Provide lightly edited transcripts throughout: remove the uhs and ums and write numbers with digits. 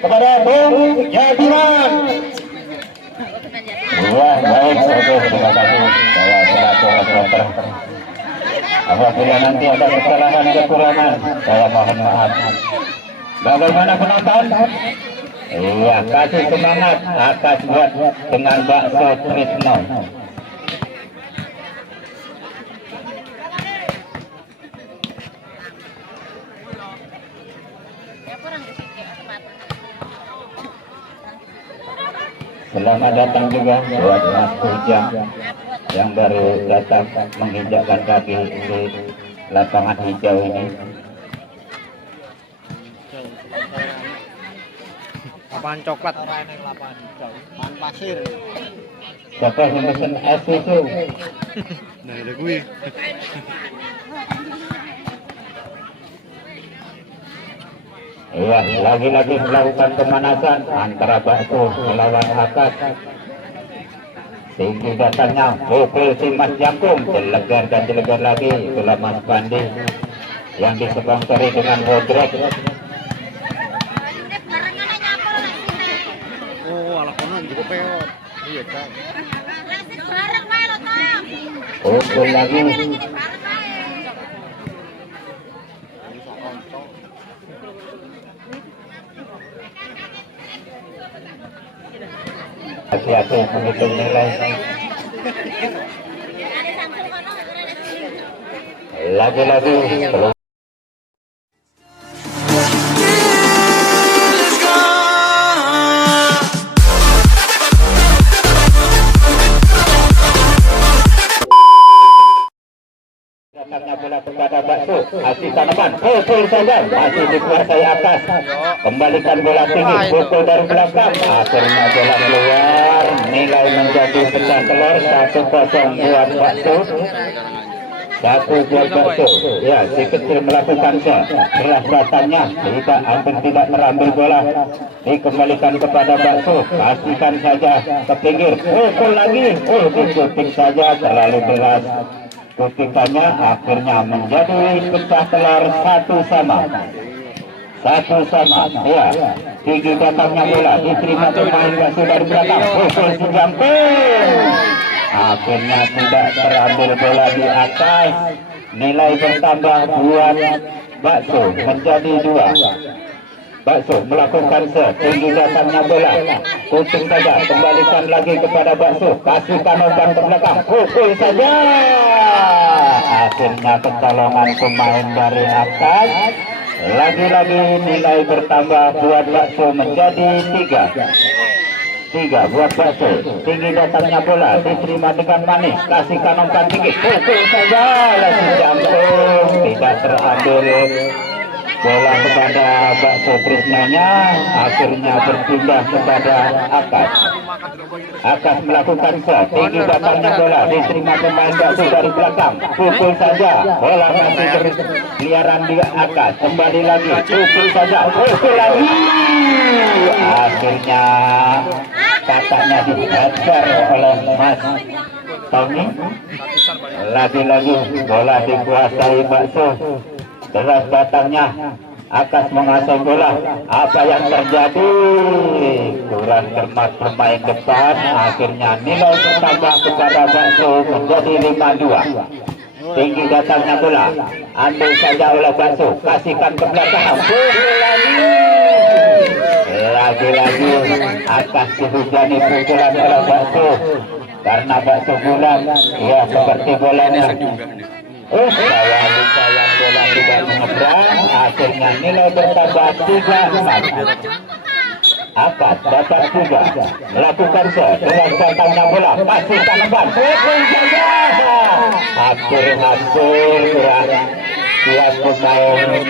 kepada Bung Jadiman. Iya, baik, oke, terima kasih. Saya selaku operator. Apabila nanti ada kesalahan kekurangan, saya mohon maaf. Bagaimana penonton? Iya, kasih semangat atas buat dengan bakso Trisno. Selamat datang juga buat Mas Ujang yang baru datang menginjakkan kaki di lapangan hijau ini. Lapangan coklat, lapangan hijau, lapangan pasir. Siapa yang pesen es susu? Nah, ada gue. Iya, lagi-lagi melakukan pemanasan antara bakso melawan Akas. Tinggi datangnya pukul si Mas Jangkung, jelegar dan jelegar lagi. Itulah Mas Pandi yang disponsori dengan Bodrek. Oh, ala konon juga peot. Iya, Kak. Pukul lagi. Hati-hati menghitung nilai. Lagi-lagi datangnya bola kepada bakso, asih tanaman, pukul saja, masih dikuasai atas, kembalikan bola tinggi, pukul dari belakang, akhirnya bola keluar, nilai menjadi pecah telur, 1-0 buat bakso. 1 buat bakso, ya si kecil melakukan keras datangnya, tidak merambil bola, dikembalikan kepada bakso, kasihkan saja ke pinggir, pukul lagi, dikutik saja, terlalu deras. Kutikannya akhirnya menjadi pecah telur 1-1. Ya, tinggi datangnya bola diterima pemain bakso dari belakang, pukul si Jangkung, akhirnya tidak terambil bola di atas. Nilai bertambah buat bakso menjadi 2. Bakso melakukan tinggi datangnya bola, kucing saja, kembalikan lagi kepada bakso, kasihkan umpan ke belakang, pukul saja. Akhirnya kecolongan pemain dari atas. Lagi-lagi nilai bertambah buat bakso menjadi 3 buat bakso. Tinggi datangnya bola diterima dengan manis, kasihkan umpan tinggi, pukul saja. Lagi Jangkung, tidak terambil bola kepada bakso Trisnonya, akhirnya berpindah kepada Akas. Akas melakukan tinggi datangnya bola diterima pemain bakso dari belakang, pukul saja, bola masih berkeliaran di Akas, kembali lagi, pukul saja, pukul lagi, akhirnya katanya dihajar oleh Mas Tommy. Lagi-lagi bola dikuasai bakso. Deras datangnya, Akas mengasah bola. Apa yang terjadi? Kurang cermat bermain depan. Akhirnya nilai bertambah kepada bakso menjadi 5-2. Tinggi datangnya bola, ambil saja oleh bakso, kasihkan ke belakang, pukul lagi-lagi Akas dihujani pukulan oleh bakso karena bakso bulan, ya seperti bolanya. Sayang bola tidak menyeberang, akhirnya nilai bertambah 3-4. Akas dapat 3, melakukan dengan datangnya bola, masih tanaman, pukul saja. Akhirnya kurang siap pemain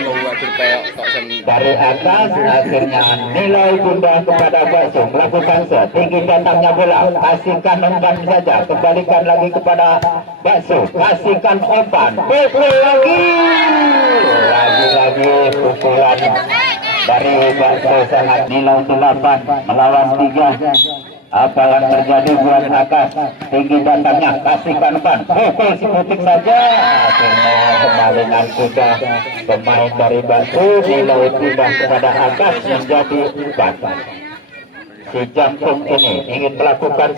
dari atas, akhirnya nilai bunda kepada bakso, melakukan tinggi datangnya bola, kasihkan umpan saja, kembalikan lagi kepada bakso, kasihkan umpan, pukul lagi pukulan dari bakso sangat. Nilai 8 melawan 3. Apa yang terjadi buat Akas? Tinggi datangnya, kasihkan depan, pukul si Putik saja. Akhirnya kemalingan sudah pemain dari Bakso, nilai pindah kepada Akas menjadi 4. Si Jantung ini ingin melakukan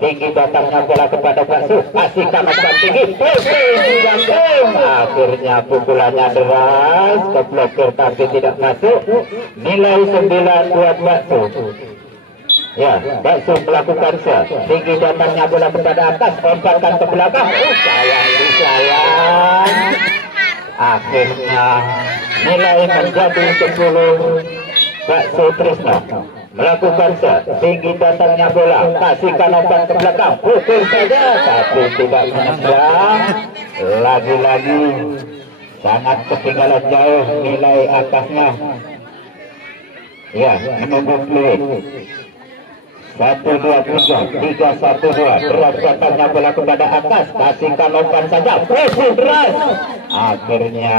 tinggi datangnya bola kepada Bakso, kasihkan depan tinggi, pukul si Jantung. Akhirnya pukulannya deras ke blokir tapi tidak masuk. Nilai 9 buat Bakso. Ya, Bakso melakukan tinggi datangnya bola kepada atas, lompatkan ke belakang. Sayang. Akhirnya nilai menjadi 10. Bakso Trisno melakukan tinggi datangnya bola, kasihkan umpan ke belakang, pukul saja tapi tidak menyeberang. Lagi-lagi sangat ketinggalan jauh nilai atasnya. Ya, menunggu fluid. 1-2-3-1-2 berat datangnya bola kepada atas, kasihkan umpan saja, pukul deras. Akhirnya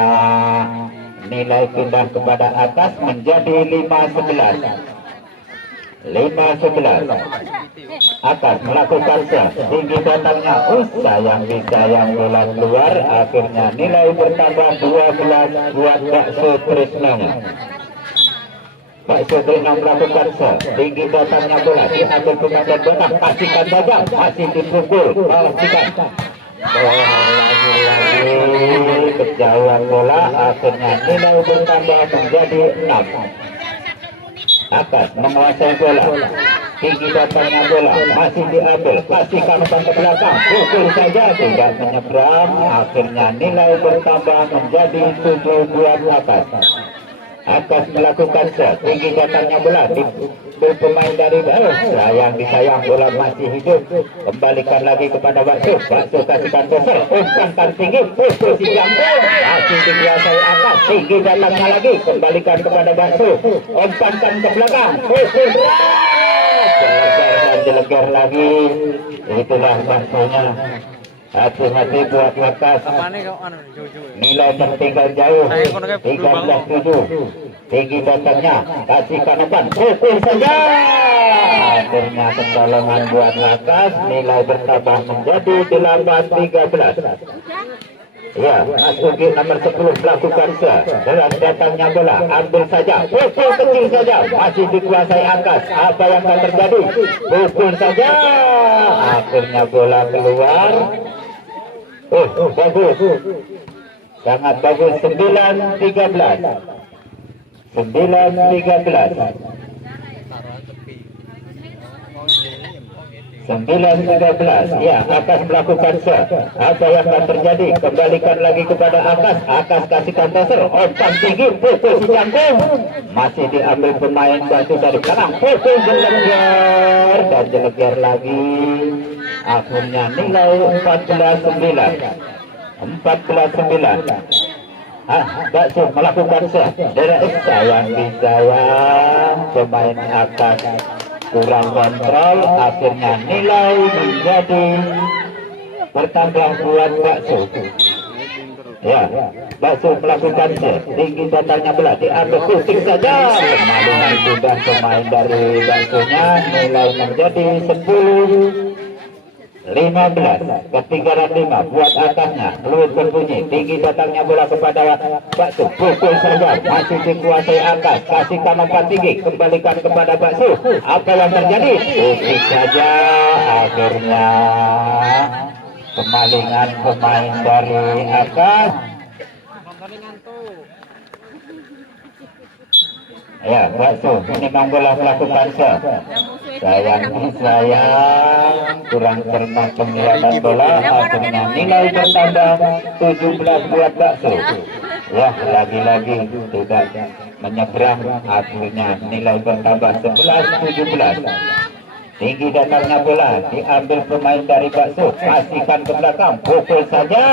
nilai pindah kepada atas menjadi 5-11. 5-11. Atas melakukan tinggi datangnya, sayang bisa yang bola keluar. Akhirnya nilai bertambah 12 buat Bakso Trisno. Bakso Trisno melakukan tinggi datangnya bola, diambil pemain dan belakang, kasihkan saja, masih dipukul, kasihkan. Lagi-lagi kejauhan bola, akhirnya nilai bertambah menjadi 6. Atas menguasai bola, tinggi datangnya bola, masih diambil, kasihkan umpan ke belakang, pukul saja, tidak menyeberang. Akhirnya nilai bertambah menjadi 7 buat atas. Atas melakukan tinggi datangnya bola, pemain dari sayang disayang, bola masih hidup, kembalikan lagi kepada Bakso. Bakso kasihkan besar, umpankan tinggi, pukul si Jantung, masih dikuasai atas, tinggi datangnya lagi, kembalikan kepada Bakso, umpankan ke belakang, pukul berat, jelegar dan jelegar lagi. Itulah Baksonya. Hati-hati buat atas, nilai tertinggal jauh, 13-7. Tinggi datangnya, kasihkan umpan, pukul saja. Akhirnya kecolongan buat atas, nilai bertambah menjadi 8-13. Ya, Mas Ugi nomor 10 melakukan deras datangnya bola, ambil saja, pukul kecil saja, masih dikuasai Akas. Apa yang akan terjadi? Pukul saja. Akhirnya bola keluar. Bagus, sangat bagus. 9-13. 9-13. 9-13. Ya, Akas melakukan apa yang akan terjadi? Kembalikan lagi kepada Akas. Akas kasihkan toser, umpan tinggi, pukul si Jantung, masih diambil pemain Bakso dari belakang, pukul jelegar dan jelegar lagi. Akhirnya nilai 14-9. 14-9. Bakso melakukan sayang disayang, pemain Akas kurang kontrol. Akhirnya nilai menjadi bertambah buat Bakso. Ya, Bakso melakukan tinggi datangnya bola, diambil, pusing saja, kemalingan sudah pemain dari Baksonya. Nilai menjadi 10-15. Ketinggalan 5 buat atasnya. Fluid berbunyi, tinggi datangnya bola kepada Bakso, pukul saja, masih dikuasai Akas, kasihkan umpan tinggi, kembalikan kepada Bakso. Apa yang terjadi? Pusing saja. Akhirnya kemalingan pemain dari Akas. Ya, Bakso menimbang bola melakukan sayang kurang cermat penglihatan bola. Akhirnya nilai bertambah 17 buat Bakso. Ya, lagi-lagi tidak menyeberang. Akhirnya nilai bertambah 11-17. Tinggi datangnya bola, diambil pemain dari Bakso, kasihkan ke belakang, pukul saja.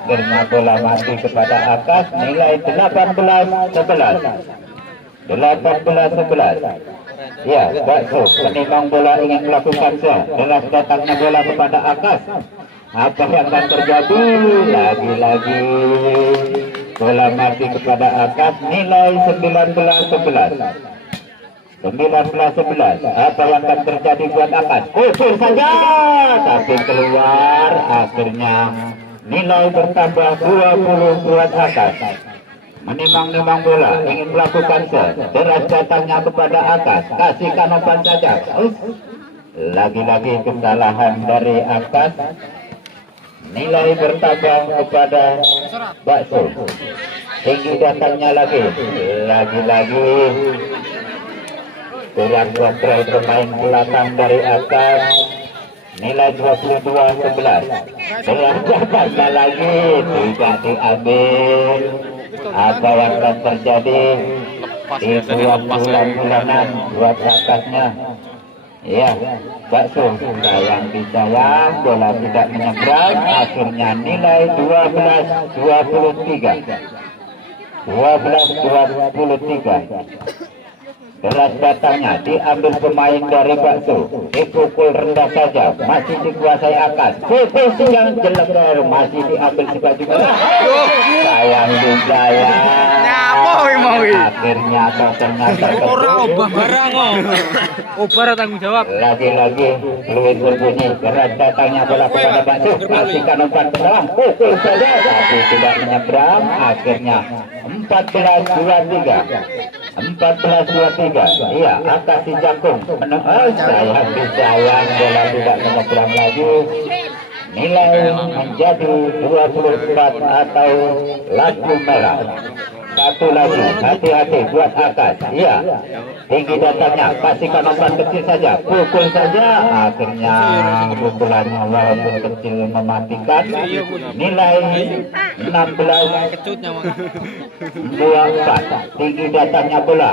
Akhirnya bola mati kepada Akas. Nilai 18-11. 18-11. Ya, Bakso menimbang bola ingin melakukan deras datangnya bola kepada Akas. Apa yang akan terjadi? Lagi-lagi bola mati kepada Akas. Nilai 19-11. 19-11. Apa yang akan terjadi buat Akas? Usul saja, tapi keluar. Akhirnya nilai bertambah 20 buat Akas. Menimang-nimang bola, ingin melakukan set. Deras datangnya kepada Akas. Kasihkan umpan saja. Lagi-lagi kesalahan dari Akas. Nilai bertambah kepada Bakso. Tinggi datangnya lagi. Lagi-lagi kurang kontrol pemain belakang dari Akas. Nilai 22-11. Deras datangnya lagi. Tidak diambil. Apa yang akan terjadi di bulan-bulanan buat Akasnya? Ya, Bakso sayang disayang, bola tidak menyeberang. Akhirnya nilai 12-23. 12-23. Deras datangnya diambil pemain dari Bakso. Dipukul rendah saja, masih dikuasai Akas. Pukul yang jelek masih diambil sebagai bola. Sayang disayang. Akhirnya ternyata Obar tanggung jawab. lagi-lagi fluid berbunyi. Deras datangnya bola kepada Bakso. Kasihkan umpan ke dalam, pukul saja tapi tidak menyeberang. Akhirnya 14-23. 14-23. Iya, Akas si Jakung sayang disayang, bola tidak menyeberang lagi. Nilai menjadi 24 atau lampu merah. Satu lagi, hati-hati buat Akas. Iya, tinggi datangnya, kasihkan umpan kecil saja, pukul saja. Akhirnya pukulannya walaupun kecil mematikan. Nilai 16-24. Tinggi datangnya bola.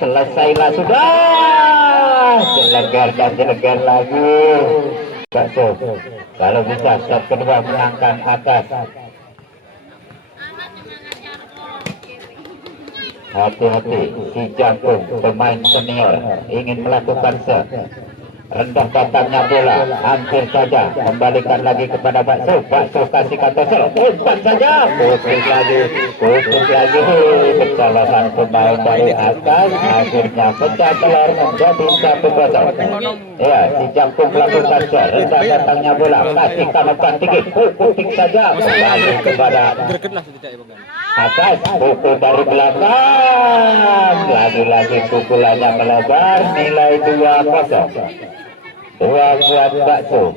Selesailah sudah. Jelegar dan jelegar lagi. Bakso, kalau bisa set kedua menangkan Akas. Hati-hati, si Jakung pemain senior ingin melakukan set. Rendah datangnya bola, hampir saja kembalikan lagi kepada Bakso. Bakso kasihkan tosel, umpan saja, putus lagi. Kesalahan pemain dari Akas. Akhirnya pecah telur menjadi 1-0. Ya, si Jakung melakukan set. Rendah datangnya bola, kasihkan umpan tinggi, pukul saja, kembali kepada Akas. Pukul dari belakang, lagi-lagi pukulannya melebar. Nilai 2-0. 2 buat Bakso.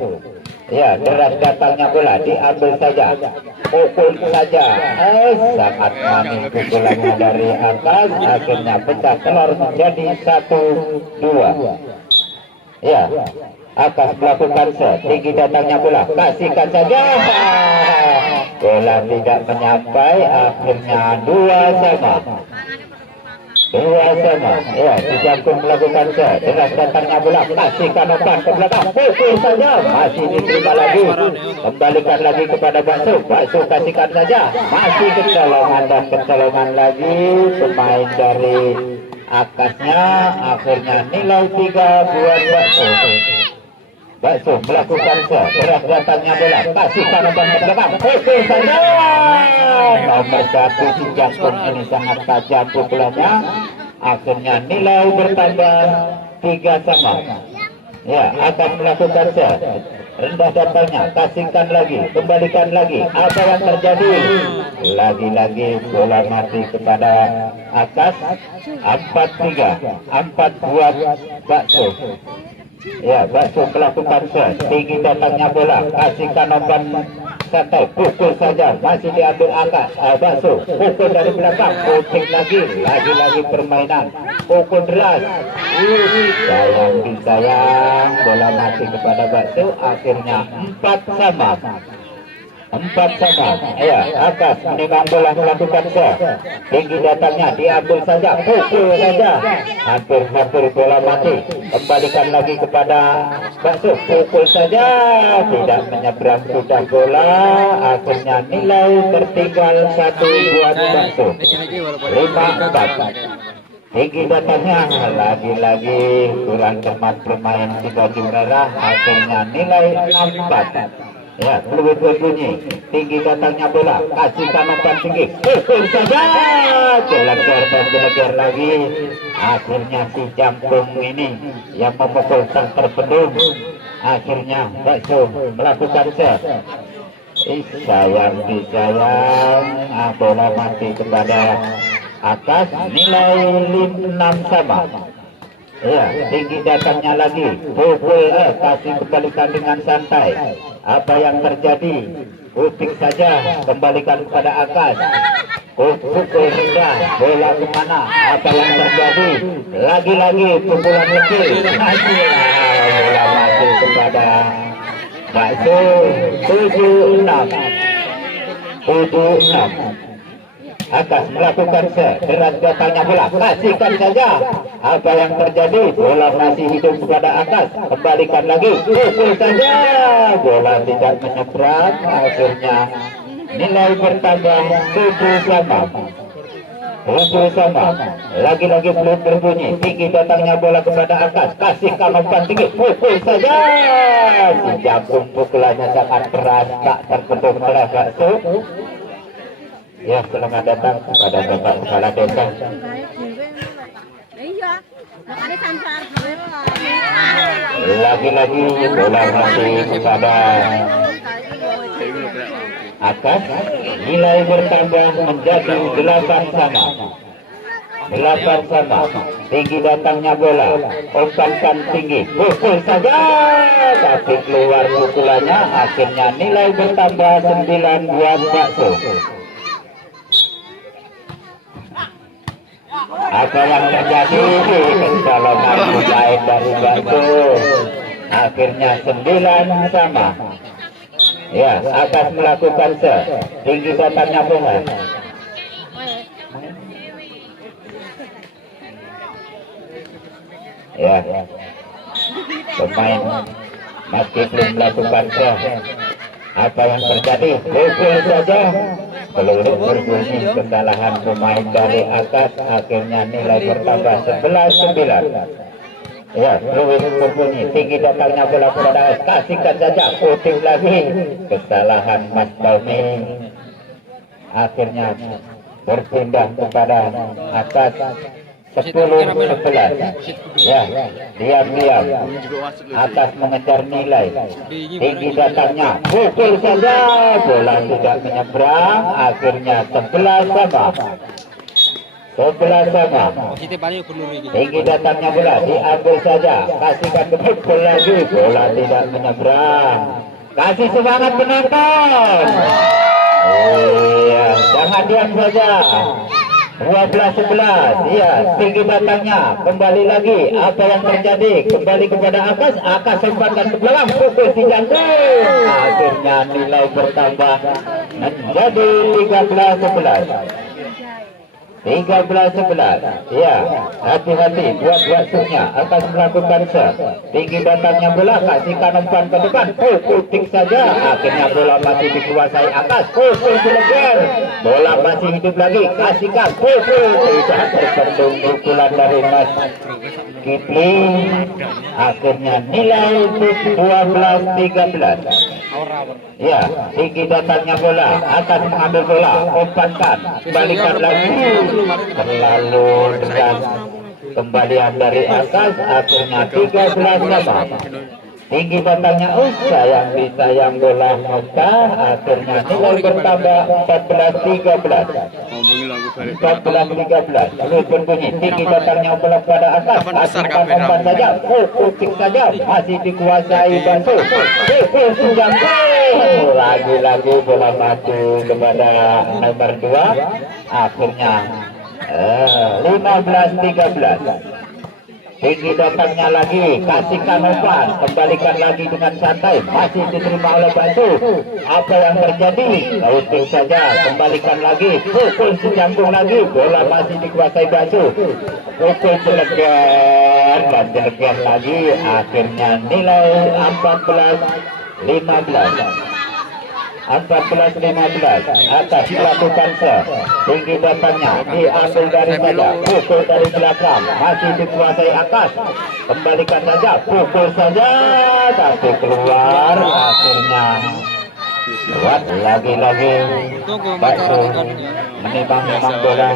Ya, deras datangnya bola, diambil saja, pukul saja. Sangat manis pukulannya dari Akas. Akhirnya pecah telur menjadi 1-2. Ya, Akas melakukan set. Tinggi datangnya bola, kasihkan saja. Bola tidak menyampai. Akhirnya 2-2. Ya, si Jakung melakukan set. Deras datangnya bola, kasihkan umpan ke belakang, pukul saja, masih diterima lagi. Kembalikan lagi kepada Bakso. Bakso kasihkan saja, masih kecolongan dan kecolongan lagi pemain dari Akasnya. Akhirnya nilai 3 buat Bakso. Bakso melakukan set. Deras datangnya bola, kasihkan umpan ke belakang, pukul saja. Nomor 1 si Jakung ini sangat tajam pukulannya. Akhirnya nilai bertambah 3-3. Ya, akan melakukan set. Rendah datangnya, kasihkan lagi, kembalikan lagi. Apa yang terjadi? Lagi-lagi bola mati kepada Akas. 4-3. 4 buat Bakso. Ya, Bakso melakukan set. Tinggi datangnya bola, kasihkan umpan santai, pukul saja, masih diambil Akas. Bakso pukul dari belakang, puting lagi permainan, pukul deras. Sayang disayang, bola mati kepada Bakso. Akhirnya 4-4. Ya, Akas menimbang bola melakukan set. Tinggi datangnya, diambil saja, pukul saja, hampir bola mati. Kembalikan lagi kepada Bakso, pukul saja, tidak menyeberang sudah bola. Akhirnya nilai tertinggal 1 buat Bakso. 5-4. Tinggi datangnya, lagi-lagi kurang cermat bermain si baju merah. Akhirnya nilai 6-4. Ya, peluit berbunyi, tinggi datangnya bola, kasihkan umpan tinggi, pukul saja, gelegar dan gelegar lagi. Akhirnya si Jangkung ini yang memukul sang terpendung. Akhirnya Bakso melakukan set. Sayang disayang, bola mati kepada atas, nilai 6 sama. Ya, tinggi datangnya lagi, pukul kasih kembalikan dengan santai. Apa yang terjadi? Putik saja, kembalikan kepada atas. Pukul rendah, bola kemana? Apa yang terjadi? Lagi-lagi pukulan lebih. Bola masuk kepada Bakso. 7-6. Akas melakukan deras datangnya bola, kasihkan saja. Apa yang terjadi? Bola masih hidup kepada Akas, kembalikan lagi, pukul saja, bola tidak menyeberang. Akhirnya nilai bertambah 7 sama. Lagi-lagi belum berbunyi, tinggi datangnya bola kepada Akas, kasihkan umpan tinggi, pukul saja. Si Jangkung pukulannya sangat keras, tak terbentuk oleh Bakso. Ya, selamat datang kepada Bapak Kepala Desa. Lagi-lagi bola masih kepada Akas, nilai bertambah menjadi 8 sama. Tinggi datangnya bola, umpankan tinggi, pukul saja, tapi keluar pukulannya. Akhirnya nilai bertambah 9 buat Bakso. Apa yang terjadi? Kecolongan pemain dari Bakso. Akhirnya 9 sama. Ya, Akas melakukan tinggi datangnya bola. Ya, pemain masih belum melakukan apa yang terjadi? Pukul saja. Peluru berbunyi, kesalahan pemain dari Akas. Akhirnya nilai bertambah 11-9. Ya, peluru berbunyi, tinggi datangnya bola kepada Akas, kasihkan saja, puting lagi. Kesalahan Mas Baumi. Akhirnya berpindah kepada Akas. 10-11. Ya, diam-diam Akas mengejar nilai, tinggi datangnya, pukul saja, bola tidak menyeberang. Akhirnya 11 sama. Tinggi datangnya bola, diambil saja, kasihkan ke pukul lagi, bola tidak menyeberang. Kasih semangat penonton. Iya, jangan diam saja. 12-11. Ya, tinggi datangnya, kembali lagi. Apa yang terjadi? Kembali kepada Akas. Akas umpankan ke belakang, pukul si Jangkung. Akhirnya nilai bertambah menjadi 13-11. Ya, hati-hati buat waktunya. Akas melakukan tinggi datangnya bola, kasihkan umpan ke depan, pukul saja. Akhirnya bola masih dikuasai Akas, pukul gelegar, bola masih hidup lagi, kasihkan, pukul, tidak terbentuk pukulan dari Mas Kipling. Akhirnya nilai 12-13. Ya, tinggi datangnya bola, Akas mengambil bola, umpankan, kembalikan lagi. Terlalu deras kembalian dari Akas. Akhirnya 13 sama. Tinggi datangnya sayang disayang bola Mekah. Akhirnya nilai bertambah 14-13. Lalu berbunyi, tinggi datangnya bola pada Akas, kasihkan umpan saja, puting saja, masih dikuasai Bakso. Lagi-lagi bola maju kepada nomor 2. Akhirnya 15-13. Tinggi datangnya lagi, kasihkan umpan, kembalikan lagi dengan santai, masih diterima oleh Bakso. Apa yang terjadi? Puting saja, kembalikan lagi, pukul si Jangkung lagi, bola masih dikuasai Bakso. Pukul gelegar dan gelegar lagi. Akhirnya nilai 14-15. 14-15. Atas melakukan tinggi datangnya, diambil dari saja, pukul dari belakang, masih dikuasai Akas, kembalikan saja, pukul saja, tapi keluar. Akhirnya Kuat lagi-lagi Tunggu Bakso macara ikonnya. menimbang-nimbang bola,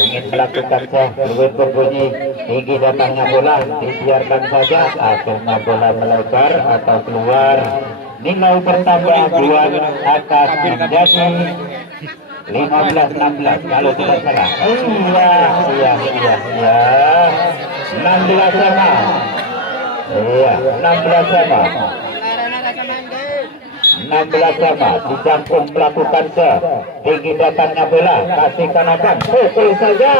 ingin melakukan peluit berbunyi, tinggi datangnya bola, dibiarkan saja, akhirnya bola melebar atau keluar. Nilai bertambah buat atas menjadi 15-16 kalau tidak salah. Iya. 16 sama. Iya, 16 sama. 16 sama. Dijangkung melakukan tinggi datangnya bola, kasih kanakan, pukul saja.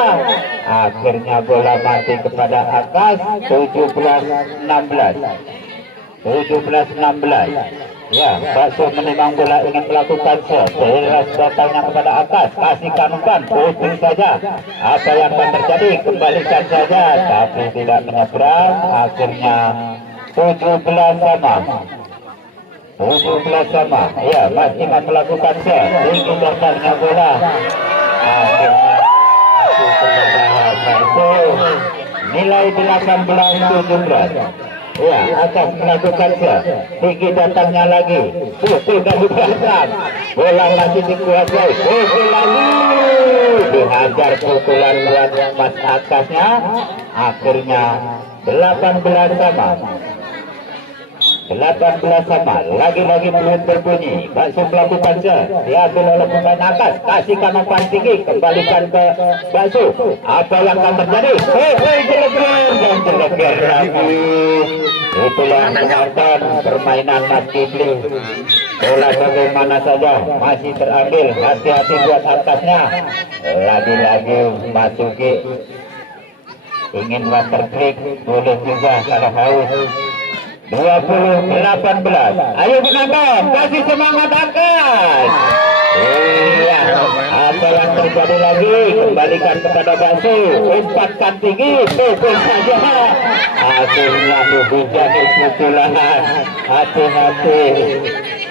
Akhirnya bola mati kepada atas. 17-16. 17-16. Ya, Bakso menimbang bola ingin melakukan setelah datangnya kepada atas, kasihkan umpan, pukul saja. Apa yang akan terjadi, kembalikan saja, tapi tidak menyeberang. Akhirnya 17 sama. 17 sama. Ya, masih melakukan tinggi datangnya bola. Akhirnya Bakso nilai 18-17. Ya, akan melakukan tinggi datangnya lagi, pukul dari belakang, bola masih dikuasai, pukul lagi, dihajar pukulan buat Mas Akasnya. Akhirnya 18 sama. 18 sama. Lagi-lagi peluit berbunyi, Bakso melakukan diambil oleh pemain Akas, kasihkan umpan tinggi, kembalikan ke Bakso. Apa yang akan terjadi? Jeleger lagi. Itulah penonton permainan Mas Kipli. Bola bagaimana saja masih terambil, hati-hati buat Akasnya. Lagi-lagi Masuki ingin water break, boleh juga kalau haus. 20-18. Ayo penonton, kasih semangat Akas. Iya, apa yang terjadi lagi, kembalikan kepada Bakso, umpatkan tinggi, pukul saja. Akhirnya dihujani pukulan. Hati-hati.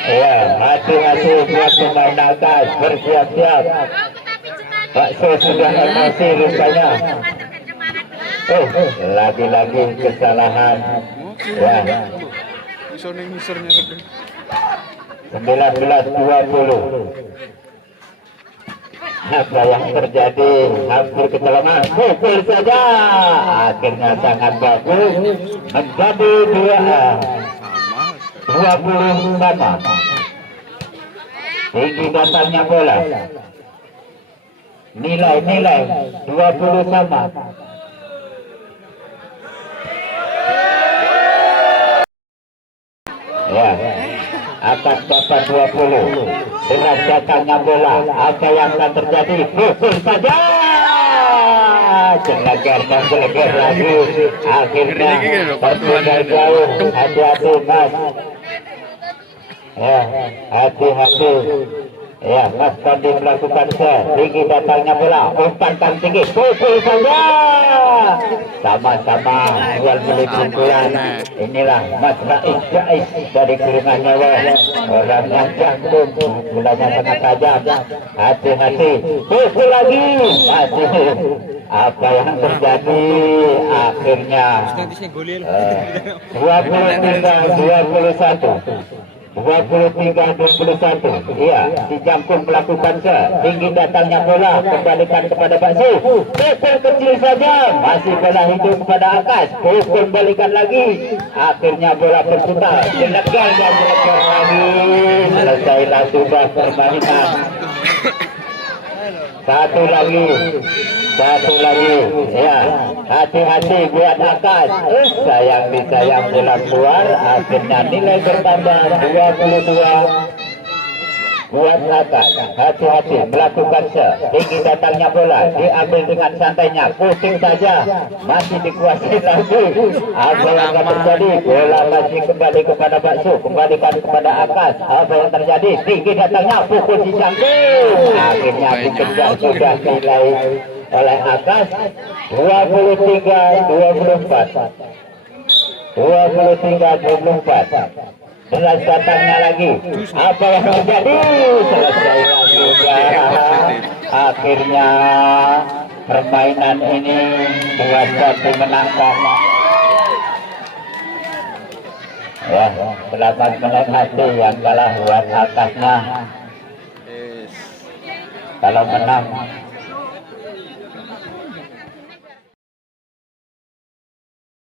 Ya, hati-hati buat pemain Akas, bersiap-siap. Bakso sudah emosi rupanya. Lagi-lagi kesalahan. Ya. 19-20. Apa yang terjadi, hampir kecelakaan, pukul saja. Akhirnya sangat bagus, menjadi 20 sama. Tinggi datangnya bola, nilai 20 sama. Ya, akan dapat 20. Dengan datangnya bola, apa yang akan terjadi? Pukul saja. Jeleger lagi. Akhirnya tertinggal jauh. Hati-hati Mas. Ya, hati-hati. Ya, Mas Pandi melakukan tinggi datangnya bola, umpankan tinggi, pukul saja. Sama-sama jual beli pukulan. Inilah Mas Jais dari Kurungan Nyawa, orang yang jantung, pukulannya sangat tajam. Hati-hati, pukul lagi. Masih apa yang terjadi? Akhirnya 23-21. 23-21. Iya, si Jangkung melakukan tinggi datangnya bola, kembalikan kepada Bakso, pukul kecil saja, masih bola hidup kepada Akas, pukul balikan lagi. Akhirnya bola berputar, jelegar lagi. Selesailah sudah permainan. Satu lagi, ya, hati-hati buat Akas. Sayang disayang bola keluar. Akhirnya nilai bertambah 22 buat Akas. Hati-hati melakukan tinggi datangnya bola, diambil dengan santainya, pusing saja, masih dikuasai lagi. Apa yang akan terjadi? Bola masih kembali kepada Bakso, kembalikan kepada Akas. Apa yang terjadi? Tinggi datangnya, pukul si Jangkung. Akhirnya dikejar sudah nilai oleh Akas. 23-24. 23-24. Jelas datangnya lagi. Apa yang terjadi? Selesai lagi. Akhirnya permainan ini 2-1 dimenangkan Ya, selamat menikmati yang kalah buat atasnya. Kalau menang